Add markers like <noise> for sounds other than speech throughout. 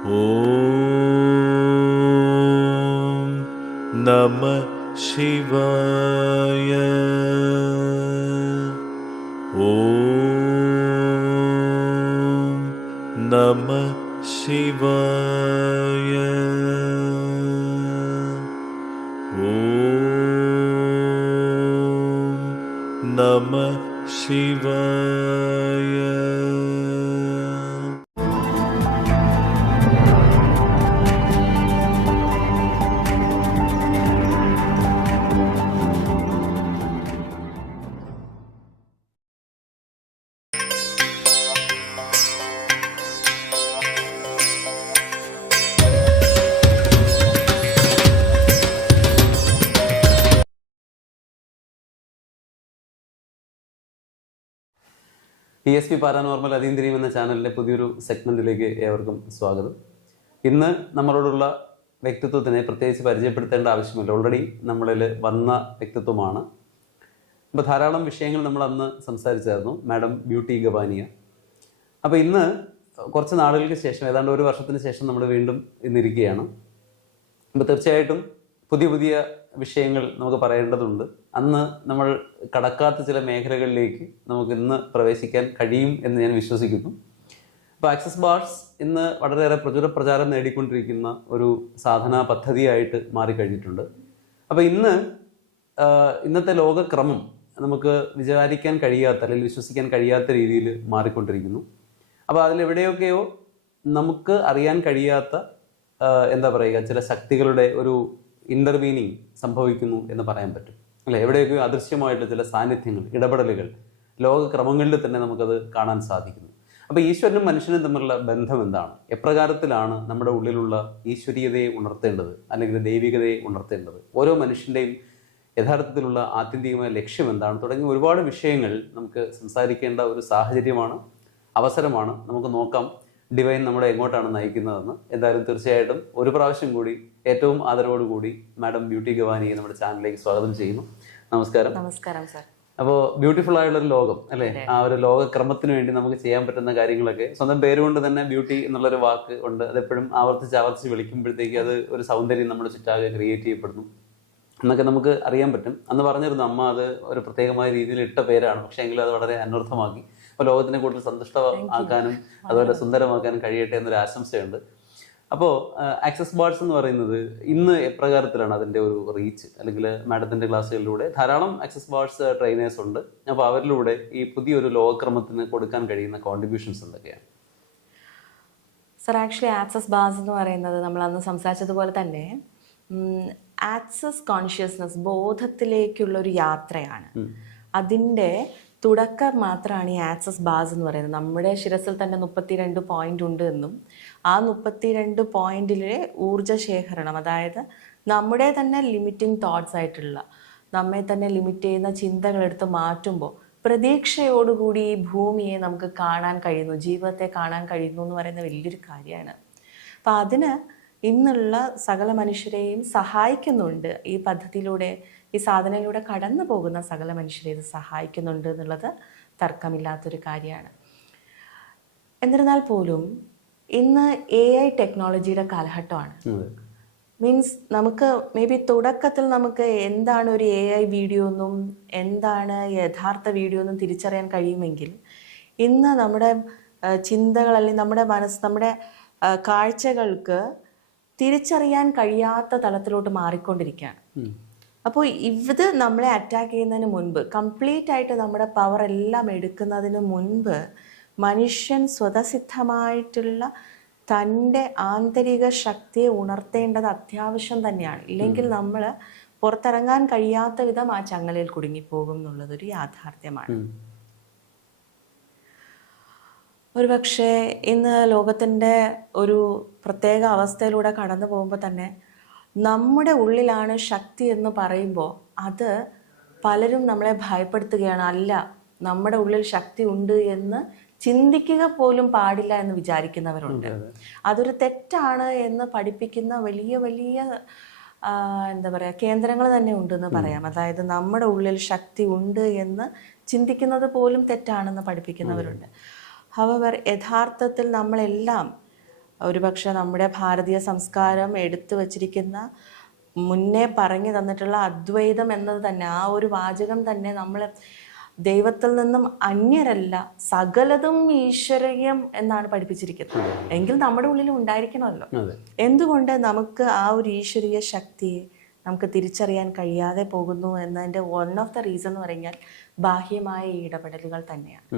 ॐ नमः शिवाय। ॐ नमः शिवाय। ॐ नमः शिवाय പി എസ് പി പാരാനോർമൽ അതീന്ദ്രിയം എന്ന ചാനലിലെ പുതിയൊരു സെഗ്മെന്റിലേക്ക് ഏവർക്കും സ്വാഗതം. ഇന്ന് നമ്മളോടുള്ള വ്യക്തിത്വത്തിനെ പ്രത്യേകിച്ച് പരിചയപ്പെടുത്തേണ്ട ആവശ്യമില്ല. ഓൾറെഡി നമ്മളിൽ വന്ന വ്യക്തിത്വമാണ്. അപ്പോൾ ധാരാളം വിഷയങ്ങൾ നമ്മൾ അന്ന് സംസാരിച്ചായിരുന്നു. മാഡം ബ്യൂട്ടി ഗവാനിയ അപ്പോൾ ഇന്ന് കുറച്ച് നാളുകൾക്ക് ശേഷം ഏതാണ്ട് ഒരു വർഷത്തിന് ശേഷം നമ്മൾ വീണ്ടും ഇന്നിരിക്കുകയാണ്. അപ്പോൾ തീർച്ചയായിട്ടും പുതിയ പുതിയ വിഷയങ്ങൾ നമുക്ക് പറയേണ്ടതുണ്ട്. അന്ന് നമ്മൾ കടക്കാത്ത ചില മേഖലകളിലേക്ക് നമുക്ക് ഇന്ന് പ്രവേശിക്കാൻ കഴിയും എന്ന് ഞാൻ വിശ്വസിക്കുന്നു. അപ്പോൾ ആക്സസ് ബാർസ് ഇന്ന് വളരെയേറെ പ്രചുര പ്രചാരം നേടിക്കൊണ്ടിരിക്കുന്ന ഒരു സാധനാ പദ്ധതിയായിട്ട് മാറിക്കഴിഞ്ഞിട്ടുണ്ട്. അപ്പോൾ ഇന്ന് ഇന്നത്തെ ലോകക്രമം നമുക്ക് വിചാരിക്കാൻ കഴിയാത്ത അല്ലെങ്കിൽ വിശ്വസിക്കാൻ കഴിയാത്ത രീതിയിൽ മാറിക്കൊണ്ടിരിക്കുന്നു. അപ്പോൾ അതിലെവിടെയൊക്കെയോ നമുക്ക് അറിയാൻ കഴിയാത്ത എന്താ പറയുക ചില ശക്തികളുടെ ഒരു ഇന്റർവീനിങ് സംഭവിക്കുന്നു എന്ന് പറയാൻ പറ്റും. അല്ലെ? എവിടെയൊക്കെയോ അദൃശ്യമായിട്ടുള്ള ചില സാന്നിധ്യങ്ങൾ ഇടപെടലുകൾ ലോകക്രമങ്ങളിൽ തന്നെ നമുക്കത് കാണാൻ സാധിക്കുന്നു. അപ്പോൾ ഈശ്വരനും മനുഷ്യനും തമ്മിലുള്ള ബന്ധം എന്താണ്? എപ്രകാരത്തിലാണ് നമ്മുടെ ഉള്ളിലുള്ള ഈശ്വരീയതയെ ഉണർത്തേണ്ടത്? അല്ലെങ്കിൽ ദൈവികതയെ ഉണർത്തേണ്ടത്? ഓരോ മനുഷ്യന്റെയും യഥാർത്ഥത്തിലുള്ള ആത്യന്തികമായ ലക്ഷ്യം എന്താണ്? തുടങ്ങിയ ഒരുപാട് വിഷയങ്ങൾ നമുക്ക് സംസാരിക്കേണ്ട ഒരു സാഹചര്യമാണ് അവസരമാണ്. നമുക്ക് നോക്കാം. ഡിവൈൻ നമ്മളെ എങ്ങോട്ടാണ് നയിക്കുന്നതെന്ന് എന്തായാലും തീർച്ചയായിട്ടും ഒരു പ്രാവശ്യം കൂടി ഏറ്റവും ആദരവോടുകൂടി മാഡം ബ്യൂട്ടി ഗവാനിയെ നമ്മുടെ ചാനലിലേക്ക് സ്വാഗതം ചെയ്യുന്നു. നമസ്കാരം. നമസ്കാരം സാർ. അപ്പോൾ ബ്യൂട്ടിഫുൾ ആയുള്ള ഒരു ലോകം അല്ലേ? ആ ഒരു ലോകക്രമത്തിന് വേണ്ടി നമുക്ക് ചെയ്യാൻ പറ്റുന്ന കാര്യങ്ങളൊക്കെ സ്വന്തം പേരുകൊണ്ട് തന്നെ ബ്യൂട്ടി എന്നുള്ളൊരു വാക്ക് ഉണ്ട്. അതെപ്പോഴും ആവർത്തിച്ച് ആവർത്തിച്ച് വിളിക്കുമ്പോഴത്തേക്ക് അത് ഒരു സൗന്ദര്യം നമ്മുടെ ചുറ്റാകെ ക്രിയേറ്റ് ചെയ്യപ്പെടുന്നു. എന്നൊക്കെ നമുക്ക് അറിയാൻ പറ്റും. അന്ന് പറഞ്ഞിരുന്നു അമ്മ അത് ഒരു പ്രത്യേകമായ രീതിയിൽ ഇട്ട പേരാണ്. പക്ഷേ എങ്കിലും അത് വളരെ അനർത്ഥമാക്കി. ലോകത്തിനെ കൂടുതൽ സന്തുഷ്ടമാക്കാനും അതുപോലെ സുന്ദരമാക്കാനും കഴിയട്ടെ എന്നൊരു ആശംസയുണ്ട്. അപ്പോൾ ആക്സസ് ബാർഡ്സ് എന്ന് പറയുന്നത് ഇന്ന് എപ്രകാരത്തിലാണ് അതിന്റെ ഒരു റീച്ച്? അല്ലെങ്കിൽ മാഡത്തിന്റെ ക്ലാസ്സുകളിലൂടെ ധാരാളം ആക്സസ് ബാർഡ്സ് ട്രെയിനേഴ്സ് ഉണ്ട്. അപ്പോൾ അവരിലൂടെ ഈ പുതിയൊരു ലോകക്രമത്തിന് കൊടുക്കാൻ കഴിയുന്ന കോൺട്രിബ്യൂഷൻസ് എന്തൊക്കെയാണ്? സർ ആക്ച്വലി ആക്സസ് ബാസ് എന്ന് പറയുന്നത് നമ്മൾ അന്ന് സംസാരിച്ചതുപോലെ തന്നെ ആക്സസ് കോൺഷ്യസ്നസ് ബോധത്തിലേക്കുള്ള ഒരു യാത്രയാണ് അതിന്റെ തുടക്കം മാത്രമാണ് ഈ ആക്സസ് ബാസ് എന്ന് പറയുന്നത്. നമ്മുടെ ശിരസിൽ തന്നെ മുപ്പത്തിരണ്ട് പോയിന്റ് ഉണ്ട് എന്നും ആ മുപ്പത്തിരണ്ട് പോയിന്റിലെ ഊർജ ശേഖരണം അതായത് നമ്മുടെ തന്നെ ലിമിറ്റിംഗ് തോട്ട്സ് ആയിട്ടുള്ള നമ്മെ തന്നെ ലിമിറ്റ് ചെയ്യുന്ന ചിന്തകളെടുത്ത് മാറ്റുമ്പോൾ പ്രതീക്ഷയോടുകൂടി ഈ ഭൂമിയെ നമുക്ക് കാണാൻ കഴിയുന്നു ജീവിതത്തെ കാണാൻ കഴിയുന്നു എന്ന് പറയുന്ന വലിയൊരു കാര്യമാണ്. അപ്പം അതിന് ഇന്നുള്ള സകല മനുഷ്യരെയും സഹായിക്കുന്നുണ്ട് ഈ പദ്ധതിയിലൂടെ ഈ സാധനയിലൂടെ കടന്നു പോകുന്ന സകല മനുഷ്യരെ ഇത് സഹായിക്കുന്നുണ്ട് എന്നുള്ളത് തർക്കമില്ലാത്തൊരു കാര്യമാണ്. എന്നിരുന്നാൽ പോലും ഇന്ന് എ ഐ ടെക്നോളജിയുടെ കാലഘട്ടമാണ്. മീൻസ് നമുക്ക് മേ ബി തുടക്കത്തിൽ നമുക്ക് എന്താണ് ഒരു എ ഐ വീഡിയോ എന്നും എന്താണ് യഥാർത്ഥ വീഡിയോ എന്നും തിരിച്ചറിയാൻ കഴിയുമെങ്കിൽ ഇന്ന് നമ്മുടെ ചിന്തകൾ അല്ലെങ്കിൽ നമ്മുടെ മനസ്സ് നമ്മുടെ കാഴ്ചകൾക്ക് തിരിച്ചറിയാൻ കഴിയാത്ത തലത്തിലോട്ട് മാറിക്കൊണ്ടിരിക്കുകയാണ്. അപ്പോൾ ഇത് നമ്മളെ അറ്റാക്ക് ചെയ്യുന്നതിന് മുൻപ് കംപ്ലീറ്റ് ആയിട്ട് നമ്മുടെ പവർ എല്ലാം എടുക്കുന്നതിന് മുൻപ് മനുഷ്യൻ സ്വതസിദ്ധമായിട്ടുള്ള തന്റെ ആന്തരിക ശക്തിയെ ഉണർത്തേണ്ടത് അത്യാവശ്യം തന്നെയാണ്. ഇല്ലെങ്കിൽ നമ്മൾ പുറത്തിറങ്ങാൻ കഴിയാത്ത വിധം ആ ചങ്ങലയിൽ കുടുങ്ങിപ്പോകും എന്നുള്ളതൊരു യാഥാർത്ഥ്യമാണ്. ഒരുപക്ഷെ ഇന്ന് ലോകത്തിന്റെ ഒരു പ്രത്യേക അവസ്ഥയിലൂടെ കടന്നു പോകുമ്പോൾ തന്നെ നമ്മുടെ ഉള്ളിലാണ് ശക്തി എന്ന് പറയുമ്പോൾ അത് പലരും നമ്മളെ ഭയപ്പെടുത്തുകയാണ്. അല്ല നമ്മുടെ ഉള്ളിൽ ശക്തി ഉണ്ട് എന്ന് ചിന്തിക്കുക പോലും പാടില്ല എന്ന് വിചാരിക്കുന്നവരുണ്ട്. അതൊരു തെറ്റാണ് എന്ന് പഠിപ്പിക്കുന്ന വലിയ വലിയ എന്താ പറയുക കേന്ദ്രങ്ങൾ തന്നെ ഉണ്ടെന്ന് പറയാം. അതായത് നമ്മുടെ ഉള്ളിൽ ശക്തി ഉണ്ട് എന്ന് ചിന്തിക്കുന്നത് പോലും തെറ്റാണെന്ന് പഠിപ്പിക്കുന്നവരുണ്ട്. ഹവർ യഥാർത്ഥത്തിൽ നമ്മളെല്ലാം ഒരുപക്ഷെ നമ്മുടെ ഭാരതീയ സംസ്കാരം എടുത്തു വച്ചിരിക്കുന്ന മുന്നേ പറഞ്ഞു തന്നിട്ടുള്ള അദ്വൈതം എന്നത് തന്നെ ആ ഒരു വാചകം തന്നെ നമ്മൾ ദൈവത്തിൽ നിന്നും അന്യരല്ല സകലതും ഈശ്വരീയം എന്നാണ് പഠിപ്പിച്ചിരിക്കുന്നത്. എങ്കിൽ നമ്മുടെ ഉള്ളിൽ ഉണ്ടായിരിക്കണമല്ലോ. എന്തുകൊണ്ട് നമുക്ക് ആ ഒരു ഈശ്വരീയ ശക്തിയെ നമുക്ക് തിരിച്ചറിയാൻ കഴിയാതെ പോകുന്നു എന്നതിന്റെ വൺ ഓഫ് ദ റീസൺ എന്ന് പറഞ്ഞാൽ ബാഹ്യമായ ഇടപെടലുകൾ തന്നെയാണ്.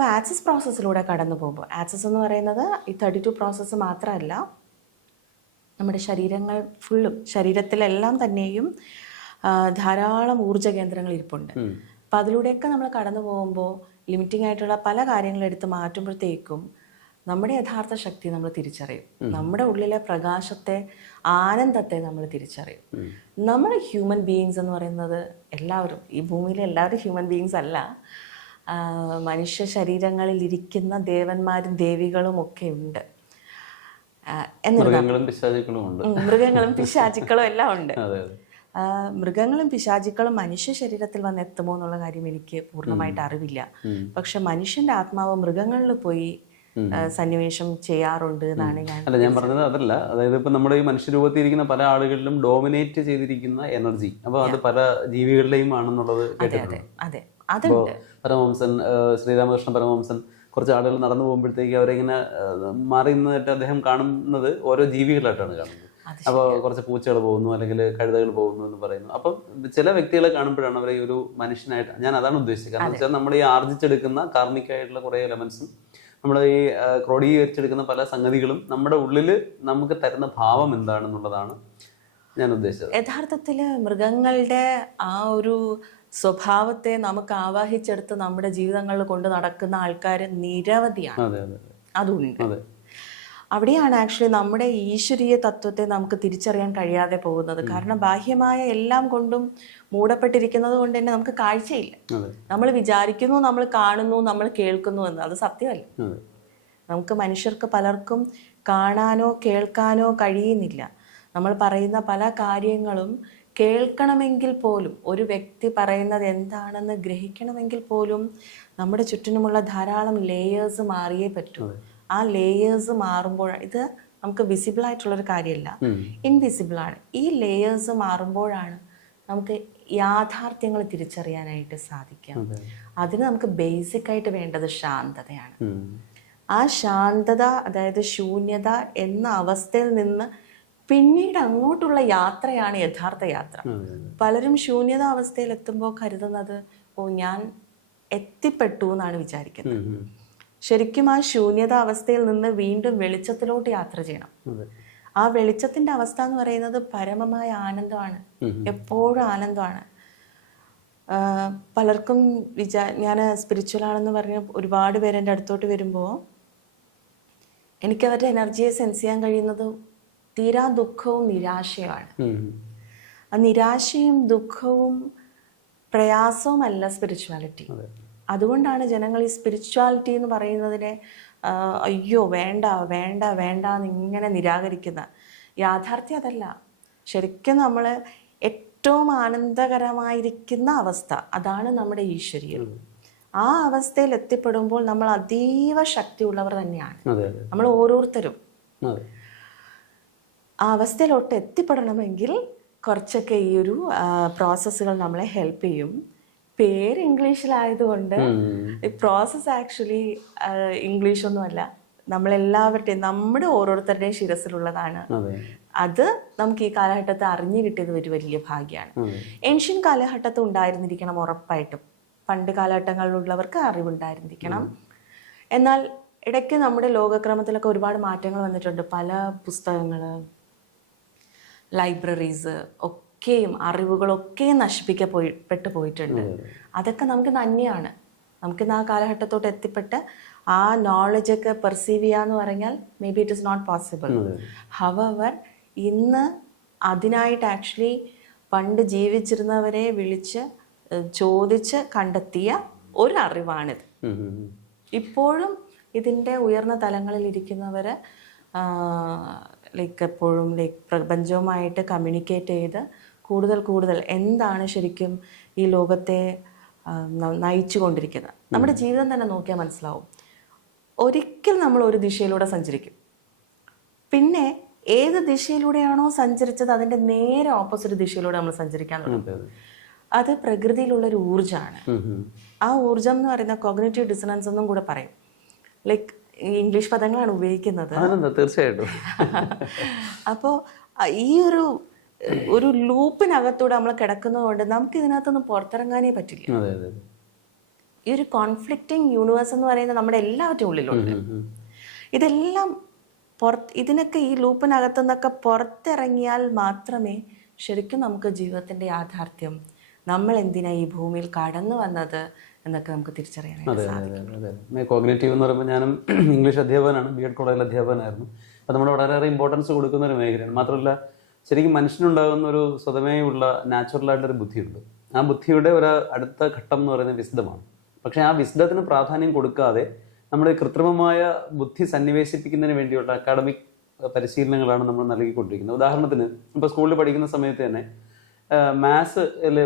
അപ്പോൾ ആക്സസ് പ്രോസസ്സിലൂടെ കടന്നു പോകുമ്പോൾ ആക്സസ് എന്ന് പറയുന്നത് ഈ തേർട്ടി ടു പ്രോസസ്സ് മാത്രമല്ല നമ്മുടെ ശരീരങ്ങൾ ഫുള്ളും ശരീരത്തിലെല്ലാം തന്നെയും ധാരാളം ഊർജ കേന്ദ്രങ്ങൾ ഇരിപ്പുണ്ട്. അപ്പം അതിലൂടെയൊക്കെ നമ്മൾ കടന്നു പോകുമ്പോൾ ലിമിറ്റിംഗ് ആയിട്ടുള്ള പല കാര്യങ്ങളും എടുത്ത് മാറ്റുമ്പോഴത്തേക്കും നമ്മുടെ യഥാർത്ഥ ശക്തി നമ്മൾ തിരിച്ചറിയും. നമ്മുടെ ഉള്ളിലെ പ്രകാശത്തെ ആനന്ദത്തെ നമ്മൾ തിരിച്ചറിയും. നമ്മൾ ഹ്യൂമൻ ബീയിങ്സ് എന്ന് പറയുന്നത് എല്ലാവരും ഈ ഭൂമിയിലെ എല്ലാവരും ഹ്യൂമൻ ബീയിങ്സ് അല്ല. മനുഷ്യ ശരീരങ്ങളിൽ ഇരിക്കുന്ന ദേവന്മാരും ദേവികളും ഒക്കെ ഉണ്ട്. മൃഗങ്ങളും പിശാചുക്കളും എല്ലാം ഉണ്ട്. <laughs> അതെ അതെ. മൃഗങ്ങളും പിശാചുക്കളും മനുഷ്യ ശരീരത്തിൽ വന്ന് എത്തുമോ എന്നുള്ള കാര്യം എനിക്ക് പൂർണമായിട്ട് അറിവില്ല. പക്ഷെ മനുഷ്യന്റെ ആത്മാവ് മൃഗങ്ങളിൽ പോയി സന്നിവേശം ചെയ്യാറുണ്ട് എന്നാണ് ഞാൻ അല്ല ഞാൻ പറഞ്ഞത് അതല്ല. അതായത് ഇപ്പൊ നമ്മുടെ ഈ മനുഷ്യരൂപത്തിൽ ഇരിക്കുന്ന പല ആളുകളിലും ഡോമിനേറ്റ് ചെയ്തിരിക്കുന്ന എനർജി. അപ്പൊ അത് പല ജീവികളിലെയും ആണെന്നുള്ളത് അതെ അതെ അതുണ്ട്. പരമഹംസൻ ശ്രീരാമകൃഷ്ണ പരമഹംസൻ കുറച്ച് ആളുകൾ നടന്നു പോകുമ്പോഴത്തേക്ക് അവരിങ്ങനെ മാറി നിന്നിട്ട് അദ്ദേഹം കാണുന്നത് ഓരോ ജീവികളായിട്ടാണ് കാണുന്നത്. അപ്പോൾ കുറച്ച് പൂച്ചകൾ പോകുന്നു അല്ലെങ്കിൽ കഴുതകൾ പോകുന്നു എന്ന് പറയുന്നു. അപ്പം ചില വ്യക്തികളെ കാണുമ്പോഴാണ് അവരെ ഈ ഒരു മനുഷ്യനായിട്ട് ഞാൻ അതാണ് ഉദ്ദേശിച്ചത്. കാരണം വെച്ചാൽ നമ്മൾ ഈ ആർജിച്ചെടുക്കുന്ന കാർമികമായിട്ടുള്ള കുറേ എലമെന്റ്സും നമ്മൾ ഈ ക്രോഡീകരിച്ചെടുക്കുന്ന പല സംഗതികളും നമ്മുടെ ഉള്ളിൽ നമുക്ക് തരുന്ന ഭാവം എന്താണെന്നുള്ളതാണ് ഞാൻ ഉദ്ദേശിച്ചത്. യഥാർത്ഥത്തിൽ മൃഗങ്ങളുടെ ആ ഒരു സ്വഭാവത്തെ നമുക്ക് ആവാഹിച്ചെടുത്ത് നമ്മുടെ ജീവിതങ്ങളിൽ കൊണ്ട് നടക്കുന്ന ആൾക്കാർ നിരവധിയാണ്. അതെ അതെ അതെ. അതുണ്ട്. അവിടെയാണ് ആക്ച്വലി നമ്മുടെ ഈശ്വരീയ തത്വത്തെ നമുക്ക് തിരിച്ചറിയാൻ കഴിയാതെ പോകുന്നത്. കാരണം ബാഹ്യമായ എല്ലാം കൊണ്ടും മൂടപ്പെട്ടിരിക്കുന്നത് കൊണ്ട് തന്നെ നമുക്ക് കാഴ്ചയില്ല. നമ്മൾ വിചാരിക്കുന്നു നമ്മൾ കാണുന്നു നമ്മൾ കേൾക്കുന്നു എന്ന്. അത് സത്യമല്ല. നമുക്ക് മനുഷ്യർക്ക് പലർക്കും കാണാനോ കേൾക്കാനോ കഴിയുന്നില്ല. നമ്മൾ പറയുന്ന പല കാര്യങ്ങളും കേൾക്കണമെങ്കിൽ പോലും ഒരു വ്യക്തി പറയുന്നത് എന്താണെന്ന് ഗ്രഹിക്കണമെങ്കിൽ പോലും നമ്മുടെ ചുറ്റിനുമുള്ള ധാരാളം ലേയേഴ്സ് മാറിയേ പറ്റൂ. ആ ലേയേഴ്സ് മാറുമ്പോൾ ഇത് നമുക്ക് വിസിബിൾ ആയിട്ടുള്ളൊരു കാര്യമല്ല. ഇൻവിസിബിൾ ആണ്. ഈ ലേയേഴ്സ് മാറുമ്പോഴാണ് നമുക്ക് യാഥാർത്ഥ്യങ്ങൾ തിരിച്ചറിയാനായിട്ട് സാധിക്കാം അതിന് നമുക്ക് ബേസിക് ആയിട്ട് വേണ്ടത് ശാന്തതയാണ്. ആ ശാന്തത അതായത് ശൂന്യത എന്ന അവസ്ഥയിൽ നിന്ന് പിന്നീട് അങ്ങോട്ടുള്ള യാത്രയാണ് യഥാർത്ഥ യാത്ര. പലരും ശൂന്യത അവസ്ഥയിൽ എത്തുമ്പോൾ കരുതുന്നത് ഓ ഞാൻ എത്തിപ്പെട്ടു എന്നാണ് വിചാരിക്കുന്നത്. ശരിക്കും ആ ശൂന്യത അവസ്ഥയിൽ നിന്ന് വീണ്ടും വെളിച്ചത്തിലോട്ട് യാത്ര ചെയ്യണം. ആ വെളിച്ചത്തിന്റെ അവസ്ഥ എന്ന് പറയുന്നത് പരമമായ ആനന്ദമാണ്. എപ്പോഴും ആനന്ദമാണ്. പലർക്കും വിചാ ഞാൻ സ്പിരിച്വൽ ആണെന്ന് പറഞ്ഞ് ഒരുപാട് പേര് എന്റെ അടുത്തോട്ട് വരുമ്പോൾ എനിക്ക് അവരുടെ എനർജിയെ സെൻസ് ചെയ്യാൻ കഴിയുന്നത് തീരാ ദുഃഖവും നിരാശയുമാണ്. ആ നിരാശയും ദുഃഖവും പ്രയാസവുമല്ല സ്പിരിച്വാലിറ്റി അതുകൊണ്ടാണ് ജനങ്ങൾ ഈ സ്പിരിച്വാലിറ്റി എന്ന് പറയുന്നതിനെ അയ്യോ വേണ്ട വേണ്ട വേണ്ട എന്ന് ഇങ്ങനെ നിരാകരിക്കുന്ന. യാഥാർത്ഥ്യം അതല്ല. ശരിക്കും നമ്മൾ ഏറ്റവും ആനന്ദകരമായിരിക്കുന്ന അവസ്ഥ അതാണ് നമ്മുടെ ഈശ്വരീയം. ആ അവസ്ഥയിൽ എത്തിപ്പെടുമ്പോൾ നമ്മൾ അതീവ ശക്തിയുള്ളവർ തന്നെയാണ്. നമ്മൾ ഓരോരുത്തരും. ആ അവസ്ഥയിലോട്ട് എത്തിപ്പെടണമെങ്കിൽ കുറച്ചൊക്കെ ഈ ഒരു പ്രോസസ്സുകൾ നമ്മളെ ഹെൽപ്പ് ചെയ്യും. പേര് ഇംഗ്ലീഷിലായതുകൊണ്ട് ഈ പ്രോസസ്സ് ആക്ച്വലി ഇംഗ്ലീഷ് ഒന്നുമല്ല നമ്മളെല്ലാവരുടെയും നമ്മുടെ ഓരോരുത്തരുടെയും ശിരസിലുള്ളതാണ് അതെ. അത് നമുക്ക് ഈ കാലഘട്ടത്തെ അറിഞ്ഞു കിട്ടിയത് ഒരു വലിയ ഭാഗ്യമാണ്. ഏൻഷ്യൻ കാലഘട്ടത്ത് ഉണ്ടായിരുന്നിരിക്കണം ഉറപ്പായിട്ടും. പണ്ട് കാലഘട്ടങ്ങളിലുള്ളവർക്ക് അറിവുണ്ടായിരുന്നിരിക്കണം. എന്നാൽ ഇടയ്ക്ക് നമ്മുടെ ലോകക്രമത്തിലൊക്കെ ഒരുപാട് മാറ്റങ്ങൾ വന്നിട്ടുണ്ട്. പല പുസ്തകങ്ങൾ ലൈബ്രറീസ് ഒക്കെയും അറിവുകളൊക്കെയും നശിപ്പിക്കപ്പോയി പെട്ടു പോയിട്ടുണ്ട്. അതൊക്കെ നമുക്ക് നന്ദിയാണ് നമുക്കിന്ന് ആ കാലഘട്ടത്തോട്ട് എത്തിപ്പെട്ട് ആ നോളജൊക്കെ പെർസീവ് ചെയ്യാന്ന് പറഞ്ഞാൽ maybe it is not possible however ഇന്ന് അതിനായിട്ട് ആക്ച്വലി പണ്ട് ജീവിച്ചിരുന്നവരെ വിളിച്ച് ചോദിച്ച് കണ്ടെത്തിയ ഒരു അറിവാണിത്. ഇപ്പോഴും ഇതിന്റെ ഉയർന്ന തലങ്ങളിൽ ഇരിക്കുന്നവർ ലൈക്ക് എപ്പോഴും ലൈക്ക് പ്രപഞ്ചവുമായിട്ട് കമ്മ്യൂണിക്കേറ്റ് ചെയ്ത് കൂടുതൽ കൂടുതൽ എന്താണ് ശരിക്കും ഈ ലോകത്തെ നയിച്ചു കൊണ്ടിരിക്കുന്നത് നമ്മുടെ ജീവിതം തന്നെ നോക്കിയാൽ മനസ്സിലാവും. ഒരിക്കൽ നമ്മൾ ഒരു ദിശയിലൂടെ സഞ്ചരിക്കും. പിന്നെ ഏത് ദിശയിലൂടെയാണോ സഞ്ചരിച്ചത് അതിന്റെ നേരെ ഓപ്പോസിറ്റ് ദിശയിലൂടെ നമ്മൾ സഞ്ചരിക്കാൻ തുടങ്ങും. അതെ അതെ അത് പ്രകൃതിയിലുള്ള ഒരു ഊർജമാണ്. ആ ഊർജം എന്ന് പറയുന്ന കോഗ്നേറ്റീവ് ഡിസണൻസ് എന്നും കൂടെ പറയും. ലൈക്ക് ഇംഗ്ലീഷ് പദങ്ങളാണ് ഉപയോഗിക്കുന്നത്. തീർച്ചയായിട്ടും. അപ്പോൾ ഈ ഒരു ഒരു ലൂപ്പിനകത്തൂടെ നമ്മൾ കിടക്കുന്നതുകൊണ്ട് നമുക്ക് ഇതിനകത്തൊന്നും പുറത്തിറങ്ങാനേ പറ്റില്ല. ഈ ഒരു കോൺഫ്ലിക്റ്റിംഗ് യൂണിവേഴ്സ് എന്ന് പറയുന്നത് നമ്മുടെ എല്ലാവരുടെ ഉള്ളിലുണ്ട്. ഇതെല്ലാം പുറത്ത് ഇതിനൊക്കെ ഈ ലൂപ്പിനകത്തുനിന്നൊക്കെ പുറത്തിറങ്ങിയാൽ മാത്രമേ ശരിക്കും നമുക്ക് ജീവിതത്തിന്റെ യാഥാർത്ഥ്യം. നമ്മൾ എന്തിനാ ഈ ഭൂമിയിൽ കടന്നു വന്നത്? എന്നൊക്കെ നമുക്ക് തിരിച്ചറിയാനായിട്ട് അതെ സാധിക്കും. അതെ അതെ. അതെ കോഗ്നേറ്റീവ് എന്ന് പറയുമ്പോൾ ഞാനും <clears throat> ഇംഗ്ലീഷ് അധ്യാപകനാണ് ബി എഡ് കോളേജിൽ അധ്യാപകനായിരുന്നു. അപ്പോൾ നമ്മൾ വളരെയേറെ ഇമ്പോർട്ടൻസ് കൊടുക്കുന്ന ഒരു മേഖലയാണ്. മാത്രമല്ല ശരിക്കും മനുഷ്യനുണ്ടാകുന്ന ഒരു സ്വതമേയുള്ള നാച്ചുറലായിട്ടൊരു ബുദ്ധിയുണ്ട്. ആ ബുദ്ധിയുടെ ഒരു അടുത്ത ഘട്ടം എന്ന് പറയുന്നത് വിശദമാണ് പക്ഷേ ആ വിശദത്തിന് പ്രാധാന്യം കൊടുക്കാതെ നമ്മൾ കൃത്രിമമായ ബുദ്ധി സന്നിവേശിപ്പിക്കുന്നതിന് വേണ്ടിയുള്ള അക്കാഡമിക് പരിശീലനങ്ങളാണ് നമ്മൾ നൽകിക്കൊണ്ടിരിക്കുന്നത്. ഉദാഹരണത്തിന് ഇപ്പോൾ സ്കൂളിൽ പഠിക്കുന്ന സമയത്ത് തന്നെ മാത്സ്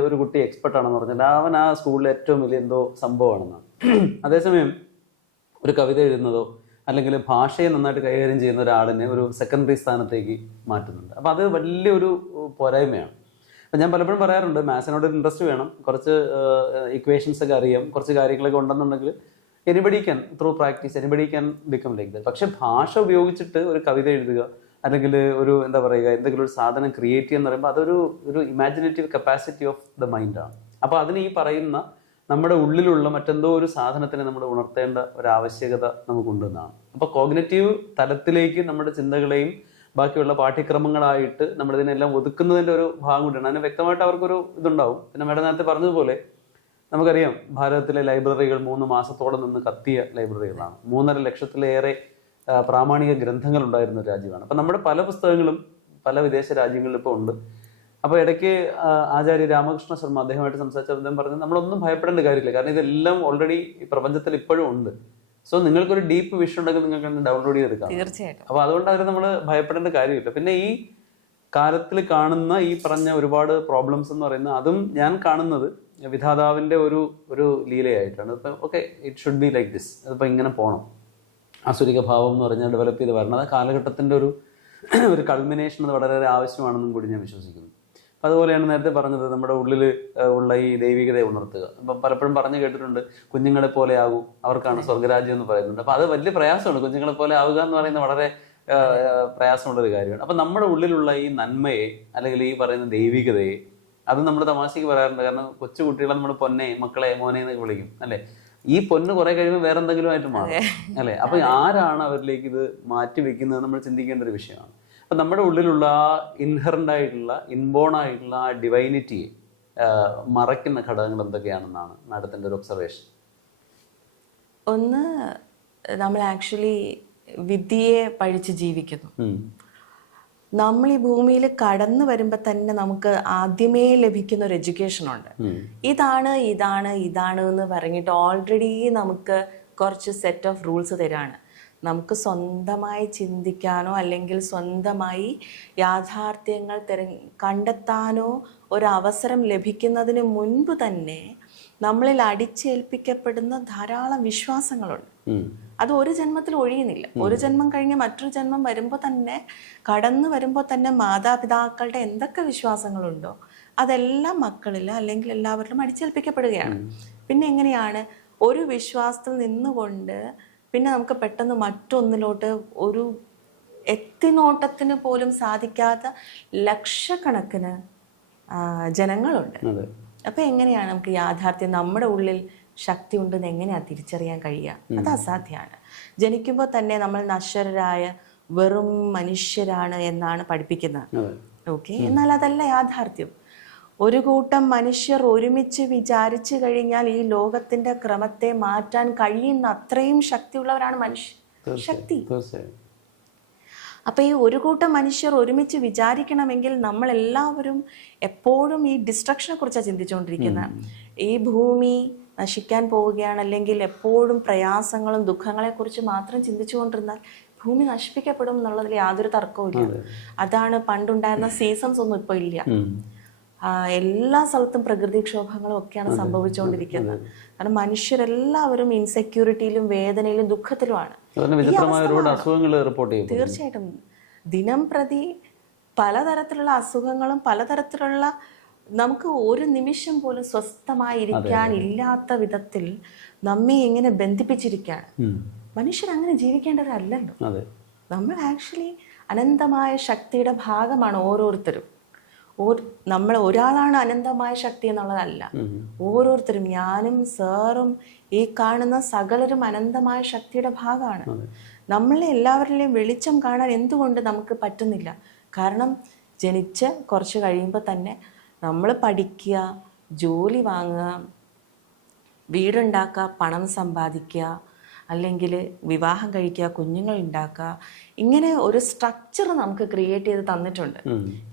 ഒരു കുട്ടി എക്സ്പെർട്ട് ആണെന്ന് പറഞ്ഞാൽ അവൻ ആ സ്കൂളിൽ ഏറ്റവും വലിയ എന്തോ സംഭവമാണെന്നാണ് അതേസമയം ഒരു കവിത എഴുതുന്നതോ അല്ലെങ്കിൽ ഭാഷയെ നന്നായിട്ട് കൈകാര്യം ചെയ്യുന്ന ഒരാളിനെ ഒരു സെക്കൻഡറി സ്ഥാനത്തേക്ക് മാറ്റുന്നുണ്ട്. അപ്പോൾ അത് വലിയൊരു പോരായ്മയാണ്. അപ്പം ഞാൻ പലപ്പോഴും പറയാറുണ്ട് മാത്സിനോട് ഒരു ഇൻട്രസ്റ്റ് വേണം. കുറച്ച് ഇക്വേഷൻസ് ഒക്കെ അറിയാം. കുറച്ച് കാര്യങ്ങളൊക്കെ ഉണ്ടെന്നുണ്ടെങ്കിൽ anybody can through practice anybody can become like the പക്ഷെ ഭാഷ ഉപയോഗിച്ചിട്ട് ഒരു കവിത എഴുതുക അല്ലെങ്കിൽ ഒരു എന്താ പറയുക എന്തെങ്കിലും ഒരു സാധനം ക്രിയേറ്റ് ചെയ്യുക എന്ന് പറയുമ്പോൾ അതൊരു ഒരു ഇമാജിനേറ്റീവ് കപ്പാസിറ്റി ഓഫ് ദ മൈൻഡാണ് അപ്പോൾ അതിന് ഈ പറയുന്ന നമ്മുടെ ഉള്ളിലുള്ള മറ്റെന്തോ ഒരു സാധനത്തിനെ നമ്മൾ ഉണർത്തേണ്ട ഒരു ആവശ്യകത നമുക്കുണ്ടെന്നാണ്. അപ്പോൾ കോഗ്നറ്റീവ് തലത്തിലേക്ക് നമ്മുടെ ചിന്തകളെയും ബാക്കിയുള്ള പാഠ്യക്രമങ്ങളായിട്ട് നമ്മൾ ഇതിനെല്ലാം ഒതുക്കുന്നതിന്റെ ഒരു ഭാഗം കൂടിയാണ് അതിന് വ്യക്തമായിട്ട് അവർക്കൊരു ഇതുണ്ടാവും. പിന്നെ മേഡം നേരത്തെ പറഞ്ഞതുപോലെ നമുക്കറിയാം ഭാരതത്തിലെ ലൈബ്രറികൾ മൂന്ന് മാസത്തോളം നിന്ന് കത്തിയ ലൈബ്രറികളാണ്. മൂന്നര ലക്ഷത്തിലേറെ പ്രാമാണിക ഗ്രന്ഥങ്ങൾ ഉണ്ടായിരുന്ന ഒരു രാജ്യമാണ്. അപ്പം നമ്മുടെ പല പുസ്തകങ്ങളും പല വിദേശ രാജ്യങ്ങളിലും ഇപ്പോൾ ഉണ്ട്. അപ്പോൾ ഇടയ്ക്ക് ആചാര്യ രാമകൃഷ്ണ ശർമ്മ അദ്ദേഹമായിട്ട് സംസാരിച്ച അദ്ദേഹം പറഞ്ഞു നമ്മളൊന്നും ഭയപ്പെടേണ്ട കാര്യമില്ല. കാരണം ഇതെല്ലാം ഓൾറെഡി പ്രപഞ്ചത്തിൽ ഇപ്പോഴും ഉണ്ട്. സോ നിങ്ങൾക്കൊരു ഡീപ്പ് വിഷൻ ഉണ്ടെങ്കിൽ നിങ്ങൾക്ക് ഡൗൺലോഡ് ചെയ്തെടുക്കാം. തീർച്ചയായിട്ടും. അപ്പോൾ അതുകൊണ്ട് അതിന് നമ്മൾ ഭയപ്പെടേണ്ട കാര്യമില്ല. പിന്നെ ഈ കാലത്തിൽ കാണുന്ന ഈ പറഞ്ഞ ഒരുപാട് പ്രോബ്ലംസ് എന്ന് പറയുന്ന അതും ഞാൻ കാണുന്നത് വിധാതാവിന്റെ ഒരു ഒരു ലീലയായിട്ടാണ്. ഇപ്പം okay it should be like this അതിപ്പോൾ ഇങ്ങനെ പോകണം അസുരിക ഭാവം എന്ന് പറഞ്ഞാൽ ഡെവലപ്പ് ചെയ്ത് വരണം. അത് കാലഘട്ടത്തിന്റെ ഒരു <clears throat> ഒരു കൾമിനേഷൻ അത് വളരെ ആവശ്യമാണെന്നും കൂടി ഞാൻ വിശ്വസിക്കുന്നു. അപ്പം അതുപോലെയാണ് നേരത്തെ പറഞ്ഞത് നമ്മുടെ ഉള്ളിൽ ഉള്ള ഈ ദൈവികതയെ ഉണർത്തുക. അപ്പം പലപ്പോഴും പറഞ്ഞു കേട്ടിട്ടുണ്ട് കുഞ്ഞുങ്ങളെ പോലെ ആകൂ അവർക്കാണ് സ്വർഗരാജ്യം എന്ന് പറയുന്നുണ്ട് അപ്പം അത് വലിയ പ്രയാസമാണ്. കുഞ്ഞുങ്ങളെ പോലെ ആവുക എന്ന് പറയുന്നത് വളരെ പ്രയാസമുള്ളൊരു കാര്യമാണ്. അപ്പം നമ്മുടെ ഉള്ളിലുള്ള ഈ നന്മയെ അല്ലെങ്കിൽ ഈ പറയുന്ന ദൈവികതയെ അത് നമ്മൾ തമാശയ്ക്ക് പറയാറുണ്ട്. കാരണം കൊച്ചു കുട്ടികളെ നമ്മൾ പൊന്നെ മക്കളെ മോനെ എന്നൊക്കെ വിളിക്കും അല്ലെ? ഈ പൊന്ന് കുറെ കഴിയുമ്പോൾ വേറെ എന്തെങ്കിലും ആയിട്ട് മാറും അല്ലെ? അപ്പൊ ആരാണ് അവരിലേക്ക് ഇത് മാറ്റി വെക്കുന്നത് നമ്മൾ ചിന്തിക്കേണ്ട ഒരു വിഷയമാണ്. അപ്പൊ നമ്മുടെ ഉള്ളിലുള്ള ആ ഇൻഹറന്റ് ആയിട്ടുള്ള ഇൻബോൺ ആയിട്ടുള്ള ആ ഡിവൈനിറ്റിയെ മറയ്ക്കുന്ന ഘടകങ്ങൾ എന്തൊക്കെയാണെന്നാണ് മാഡത്തിന്റെ ഒരു ഒബ്സർവേഷൻ ഒന്ന് നമ്മൾ ആക്ച്വലി വിദ്യയെ പഴിച്ച് ജീവിക്കുന്നു. നമ്മൾ ഈ ഭൂമിയിൽ കടന്നു വരുമ്പോൾ തന്നെ നമുക്ക് ആദ്യമേ ലഭിക്കുന്ന ഒരു എഡ്യൂക്കേഷൻ ഉണ്ട്. ഇതാണ് ഇതാണ് ഇതാണ് എന്ന് പറഞ്ഞിട്ട് ഓൾറെഡി നമുക്ക് കുറച്ച് സെറ്റ് ഓഫ് റൂൾസ് തരാണ്. നമുക്ക് സ്വന്തമായി ചിന്തിക്കാനോ അല്ലെങ്കിൽ സ്വന്തമായി യാഥാർത്ഥ്യങ്ങൾ തിര കണ്ടെത്താനോ ഒരു അവസരം ലഭിക്കുന്നതിന് മുൻപ് തന്നെ നമ്മളിൽ അടിച്ചേൽപ്പിക്കപ്പെടുന്ന ധാരാളം വിശ്വാസങ്ങളുണ്ട്. അത് ഒരു ജന്മത്തിൽ ഒഴിയുന്നില്ല. ഒരു ജന്മം കഴിഞ്ഞ് മറ്റൊരു ജന്മം വരുമ്പോൾ തന്നെ കടന്നു വരുമ്പോൾ തന്നെ മാതാപിതാക്കളുടെ എന്തൊക്കെ വിശ്വാസങ്ങളുണ്ടോ അതെല്ലാം മക്കളിൽ അല്ലെങ്കിൽ എല്ലാവരിലും അടിച്ചേൽപ്പിക്കപ്പെടുകയാണ്. പിന്നെ എങ്ങനെയാണ്? ഒരു വിശ്വാസത്തിൽ നിന്നുകൊണ്ട് പിന്നെ നമുക്ക് പെട്ടെന്ന് മറ്റൊന്നിലോട്ട് ഒരു എത്തിനോട്ടത്തിന് പോലും സാധിക്കാത്ത ലക്ഷക്കണക്കിന് ജനങ്ങളുണ്ട്. അപ്പോൾ അപ്പൊ എങ്ങനെയാണ് നമുക്ക് യാഥാർത്ഥ്യം നമ്മുടെ ഉള്ളിൽ ശക്തി ഉണ്ടെന്ന് എങ്ങനെയാണ് തിരിച്ചറിയാൻ കഴിയുക? അത് അസാധ്യമാണ് ജനിക്കുമ്പോൾ തന്നെ നമ്മൾ നശ്വരരായ വെറും മനുഷ്യരാണ് എന്നാണ് പഠിപ്പിക്കുന്നത്. ഓക്കെ? എന്നാൽ അതല്ല യാഥാർത്ഥ്യം. ഒരു കൂട്ടം മനുഷ്യർ ഒരുമിച്ച് വിചാരിച്ചു കഴിഞ്ഞാൽ ഈ ലോകത്തിന്റെ ക്രമത്തെ മാറ്റാൻ കഴിയുന്ന അത്രയും ശക്തിയുള്ളവരാണ് മനുഷ്യ ശക്തി. അപ്പൊ ഈ ഒരു കൂട്ടം മനുഷ്യർ ഒരുമിച്ച് വിചാരിക്കണമെങ്കിൽ നമ്മൾ എല്ലാവരും എപ്പോഴും ഈ ഡിസ്ട്രക്ഷനെ കുറിച്ചാണ് ചിന്തിച്ചുകൊണ്ടിരിക്കുന്നത് ഈ ഭൂമി നശിക്കാൻ പോവുകയാണ്. അല്ലെങ്കിൽ എപ്പോഴും പ്രയാസങ്ങളും ദുഃഖങ്ങളെക്കുറിച്ച് മാത്രം ചിന്തിച്ചുകൊണ്ടിരുന്നാൽ ഭൂമി നശിപ്പിക്കപ്പെടും എന്നുള്ളതിൽ യാതൊരു തർക്കവും ഇല്ല. അതാണ് പണ്ടുണ്ടായിരുന്ന സീസൺസ് ഒന്നും ഇപ്പോൾ ഇല്ല. എല്ലാ സ്ഥലത്തും പ്രകൃതിക്ഷോഭങ്ങളും ഒക്കെയാണ് സംഭവിച്ചുകൊണ്ടിരിക്കുന്നത്. കാരണം മനുഷ്യരെല്ലാവരും ഇൻസെക്യൂരിറ്റിയിലും വേദനയിലും ദുഃഖത്തിലുമാണ്. തീർച്ചയായിട്ടും. ദിനം പ്രതി പലതരത്തിലുള്ള അസുഖങ്ങളും പലതരത്തിലുള്ള നമുക്ക് ഒരു നിമിഷം പോലും സ്വസ്ഥമായി ഇരിക്കാൻ ഇല്ലാത്ത വിധത്തിൽ നമ്മെ എങ്ങനെ ബന്ധിപ്പിച്ചിരിക്കാൻ. മനുഷ്യർ അങ്ങനെ ജീവിക്കേണ്ടവരല്ലല്ലോ നമ്മൾ ആക്ച്വലി അനന്തമായ ശക്തിയുടെ ഭാഗമാണ് ഓരോരുത്തരും. ഓ- നമ്മൾ ഒരാളാണ് അനന്തമായ ശക്തി എന്നുള്ളതല്ല. ഓരോരുത്തരും ഞാനും സാറും ഈ കാണുന്ന സകലരും അനന്തമായ ശക്തിയുടെ ഭാഗമാണ്. നമ്മളെ എല്ലാവരിലെയും വെളിച്ചം കാണാൻ എന്തുകൊണ്ട് നമുക്ക് പറ്റുന്നില്ല? കാരണം ജനിച്ച് കുറച്ച് കഴിയുമ്പോൾ തന്നെ നമ്മൾ പഠിക്കുക ജോലി വാങ്ങുക വീടുണ്ടാക്കുക പണം സമ്പാദിക്കുക അല്ലെങ്കിൽ വിവാഹം കഴിക്കുക കുഞ്ഞുങ്ങൾ ഉണ്ടാക്കുക ഇങ്ങനെ ഒരു സ്ട്രക്ചർ നമുക്ക് ക്രിയേറ്റ് ചെയ്ത് തന്നിട്ടുണ്ട്.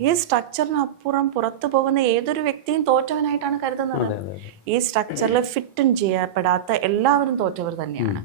ഈ സ്ട്രക്ചറിനപ്പുറം പുറത്തു പോകുന്ന ഏതൊരു വ്യക്തിയും തോറ്റവനായിട്ടാണ് കരുതുന്നത്. ഈ സ്ട്രക്ചറിൽ ഫിറ്റും ചെയ്യപ്പെടാത്ത എല്ലാവരും തോറ്റവർ തന്നെയാണ്.